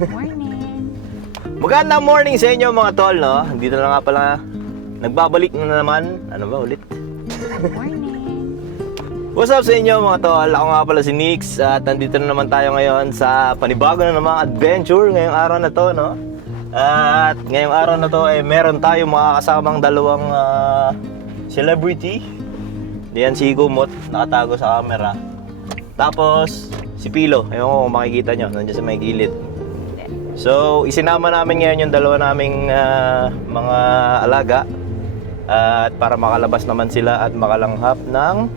Morning. Magandang morning sa inyo mga tol, no? Dito na nga pala, nagbabalik na naman. Ano ba ulit? Morning. What's up sa inyo mga tol? Ako nga pala si Nix at nandito na naman tayo ngayon sa panibago na namang adventure ngayong araw na to, no? At ngayong araw na to ay meron tayong makakasamang dalawang celebrity. Diyan si Gumot, nakatago sa camera. Tapos si Pilo, ayun ko kung makikita nyo, nandiyan sa may gilid. So, isinama namin ngayon yung dalawa naming mga alaga at para makalabas naman sila at makalanghap ng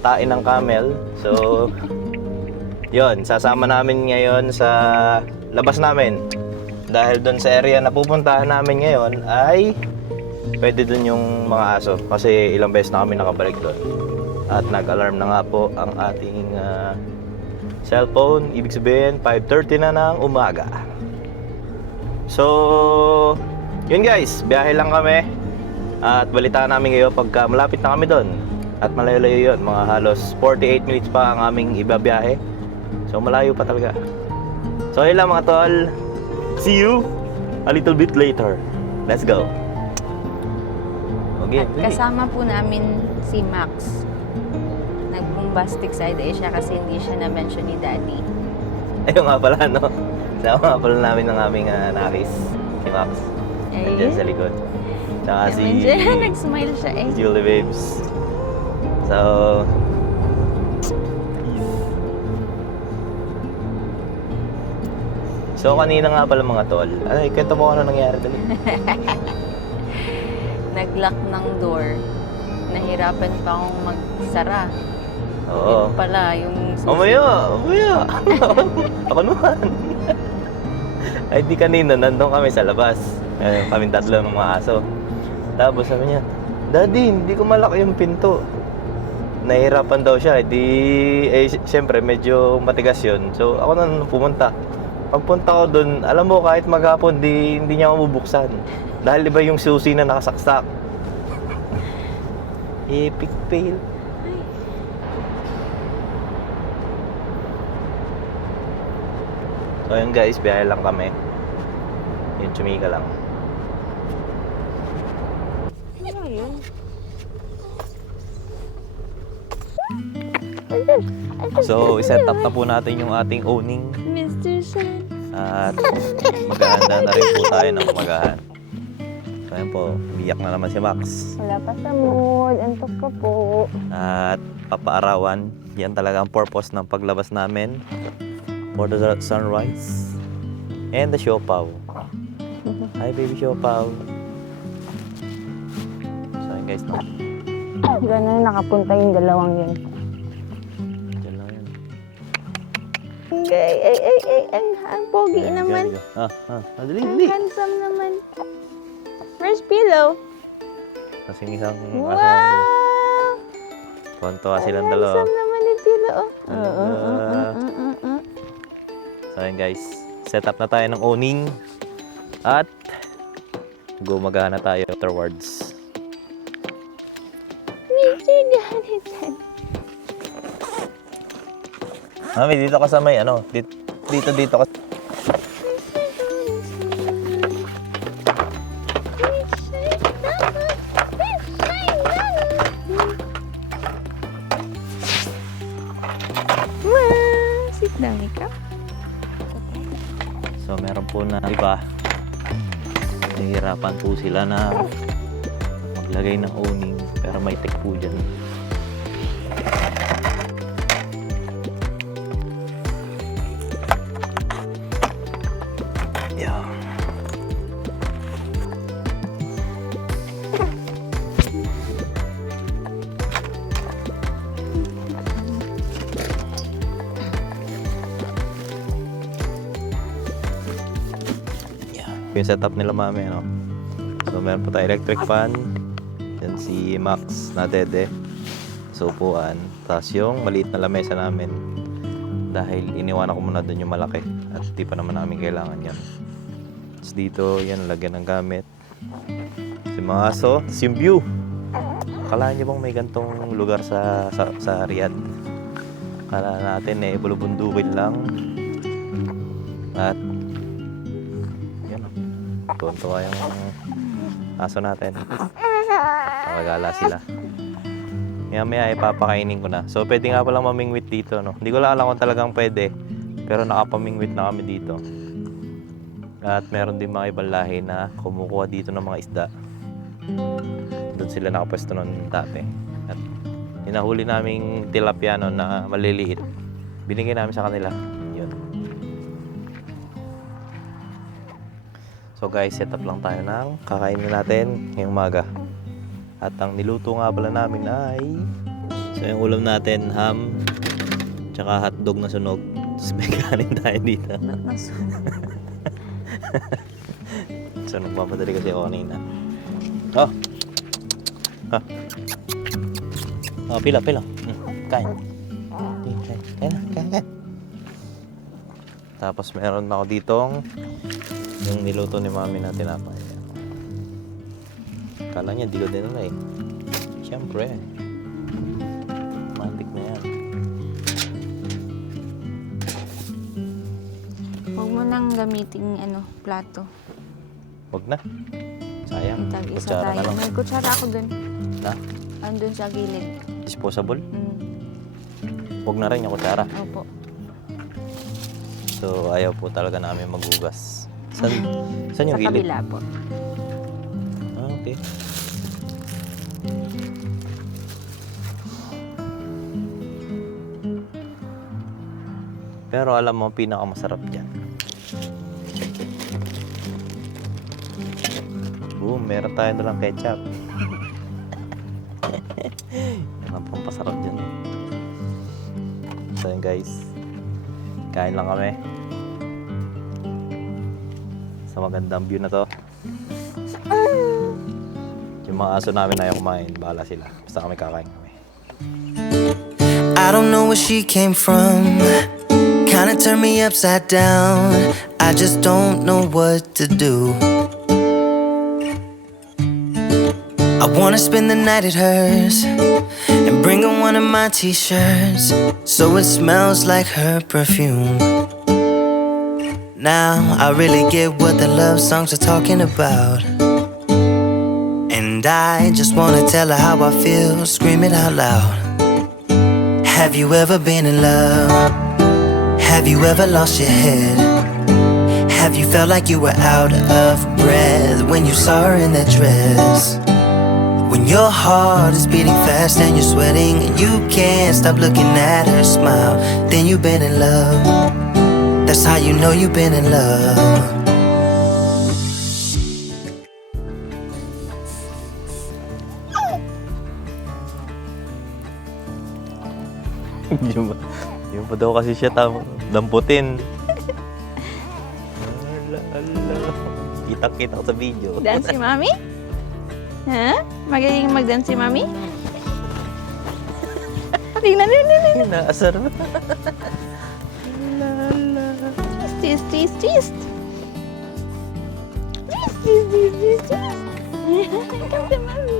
tae ng camel. So, yun, sasama namin ngayon sa labas namin. Dahil doon sa area na pupuntahan namin ngayon ay pwede doon yung mga aso. Kasi ilang beses na kami nakabalik doon. At nag-alarm na nga po ang ating cellphone. Ibig sabihin 5:30 na ng umaga. So yun guys, biyahe lang kami. At balitaan namin kayo pagka malapit na kami doon. At malayo-layo yun, mga halos 48 minutes pa ang aming ibabiyahe. So malayo pa talaga. So yun lang mga tol. See you a little bit later. Let's go. Okay, At kasama po namin si Max. Nag-bombastic side eye siya kasi hindi siya na-mention ni Daddy. ayun nga pala, no? Sama nga pala namin ng aming nakis, si Max. Nandiyan sa likod. Saka si nag-smile siya eh. Julie Babes. So, kanina nga pala mga tol. Ay, kwento mo ano nangyari dali. Nag-lock ng door. Nahirapan pa akong magsara. Oo. Yun pala, yung susi. Umaya. Ako naman. Ay, di kanina, nandun kami sa labas. Kaming tatlo ng mga aso. Tapos sabi niya, Daddy, hindi ko malaki yung pinto. Nahihirapan daw siya. Siyempre, medyo matigas yun. So, ako na pumunta. Pagpunta ko dun, alam mo, kahit maghapon, hindi niya mabubuksan. Dahil iba yung susi na nakasaksak. Epic fail. So yun guys, biyahe lang kami. Yun, chumika lang. Ano yun? So, iset up na po natin yung ating owning. Mr. Sun. At maghahanda na rin po tayo ng umagahan. So ayun po, biyak na naman si Max. Wala pa sa mood. Antok ka po. At papaarawan, yan talaga ang purpose ng paglabas namin. For the sunrise. And the siopaw. Hi baby siopaw. So yun guys, no? Ganun nakapunta yung dalawang yun. Diyan lang yan. Ang pogi naman. Dali. Ang handsome naman. Where's Pillow? Kasing isang Wow! Tonto silang Ang dalawa. handsome naman ni Pillow. So yun guys, set up na tayo ng owning. At gumagahan na tayo afterwards. Mr. Galitan. Mami, dito ka sa may ano, dito ka. Wow! Sit down, ikaw. So meron po na iba. Nahihirapan po sila na maglagay ng owning, pero may tech po dyan. Yeah. Yung setup nila mami, no? So meron po tayo electric fan. Yan si Max na dede. So upuan. Tapos yung maliit na lamesa namin. Dahil iniwanan ko muna doon yung malaki. At di pa naman namin kailangan yan. Tapos dito, yan, lagyan ng gamit. Si mga aso. Tapos yung view. Akala nyo bang may gantong lugar sa Riyadh? Akala natin bulubundukin lang. At Tuwan-tuwa yung aso natin. Nakagala sila. Maya ipapakainin ko na. So pwede nga palang mamingwit dito, no? Hindi ko lang alam kung talagang pwede. Pero nakapamingwit na kami dito. At meron din mga ibang lahi na kumukuha dito ng mga isda. Doon sila nakapwesto noon dati. At hinahuli naming tilapia no, na maliliit. Binigay namin sa kanila. Yun. So guys, set up lang tayo ng kakainin natin ngayong umaga. At ang niluto nga pala namin ay so yung ulam natin, ham tsaka hotdog na sunog. Tapos may kanin tayo dito. So nagmamadali kasi ako kanina. Oh! Ah. Oh, pila. Kain. Kain. Tapos meron ako ditong yung niluto ni mami na tinapay. Kala niya di ko din na eh. Siyempre. Matik na yan. Huwag mo nang gamiting plato. Huwag na. Sayang. Tag-isa Kutsara tayo. na lang. May kutsara ako dun. Na? Andun sa gilid. Disposable? Mm. Huwag na rin yung kutsara. Opo. So, ayaw po talaga namin maghugas. Saan yung Sa gilid? kabila po. Ah, okay. Pero alam mo, pinakamasarap dyan. Boom, meron tayo nalang ketchup. Yan ang pampasarap dyan. So yun guys, kain lang kami. Sa magandang view na to. Yung mga aso namin ayaw kumain, bahala sila. Basta kami kakain kami. I don't know where she came from. Kinda turned me upside down. I just don't know what to do. I wanna spend the night at hers and bring her one of my t-shirts so it smells like her perfume. Now I really get what the love songs are talking about, and I just wanna tell her how I feel, scream it out loud. Have you ever been in love? Have you ever lost your head? Have you felt like you were out of breath when you saw her in that dress? When your heart is beating fast and you're sweating and you can't stop looking at her smile, then you've been in love. That's how you know you've been in love. Yung pa daw kasi siya damputin. Ala. Kita-kita ko sa video. Dance si Mami? Ha? Magaling mag-dance si Mami? Tingnan. Inaasar mo. Cheese. Cheese. Come to Mami.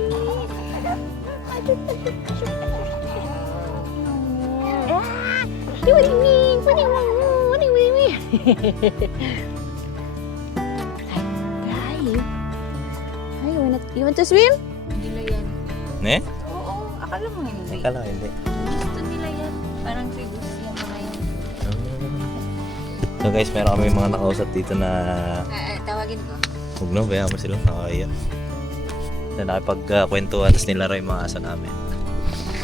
What do you mean? Hi. You want to swim? Hindi na yan. Ne? Oo, akala mo hindi. Akala ko hindi. Gusto nila yan. Parang figures yan mga yan. So guys, meron kami mga nakausap dito na Tawagin ko. huwag na, bayaan mo sila, nakakaya. Na nakipagkwentuhan, tapos nilaro yung mga asa namin.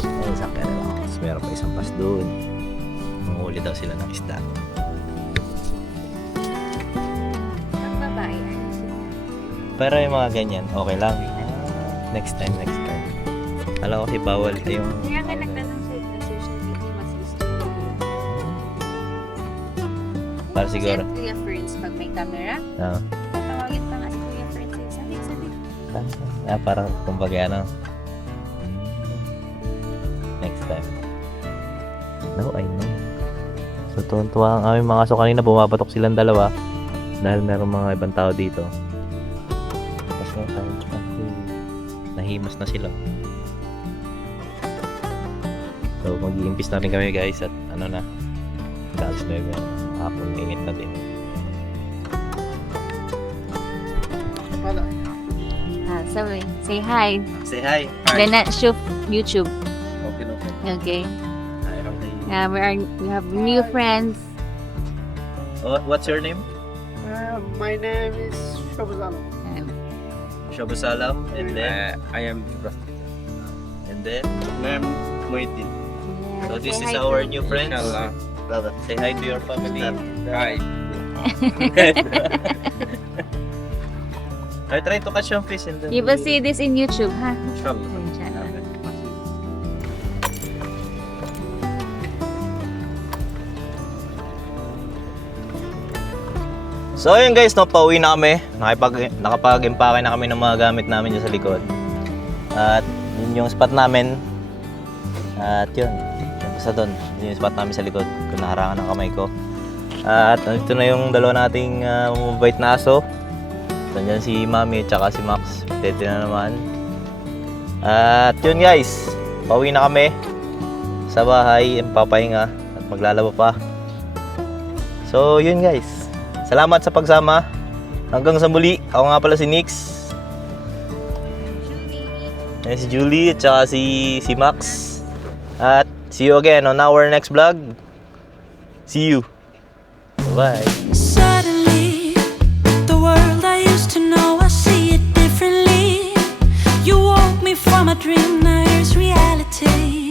Ayun, isang kaya lang. Tapos meron pa isang pas doon. Manghuli daw sila ng isda. Ang babae. Pero yung mga ganyan, okay lang. Next time. Alam ko kasi bawal yung... Kaya ka nagtanong sa social media mas gusto ko. Para siguro. Si Kuya Ferns pag may camera, Ah, tawagin pa nga si Kuya Ferns. Sabi. parang kumbaga ano. Next time. No, I know. So tuwan-tuwa ang aming mga aso kanina, bumabatok silang dalawa dahil meron mga ibang tao dito. Tapos nga tayo, nahimas na sila. So mag-iimpis na rin kami guys at ano na, alas 9 hapon, init na din. say hi. Say hi. Then show YouTube. Okay, no problem. Okay. Hi, okay. We have new friends. What's your name? My name is Shobazalo. Shabu Salam. And then? I am And then? Ma'am Muhyiddin. So this Say is hi our to- new friends. Inshallah. Say hi to your family. Hi. I try to catch some fish and then... You will see this in YouTube, ha? Inshallah. Inshallah. So ayun guys, no, pauwi na kami. Nakapag-impake na kami ng mga gamit namin dyan sa likod. At yun yung spot namin. At yun, basta doon. Yun yung spot namin sa likod. Kung naharangan ng kamay ko. At nandito na yung dalawa nating mabait na aso. Nandiyan si Mami at saka si Max. Tete na naman. At yun guys, pauwi na kami sa bahay. Papahinga at maglalaba pa. So yun guys. Salamat sa pagsama. Hanggang sa muli. Ako nga pala si Nix. Ayan si Julie at saka si Max. At see you again on our next vlog. See you. Bye. Suddenly, the world I used to know, I see it differently. You woke me from a dream, now here's reality.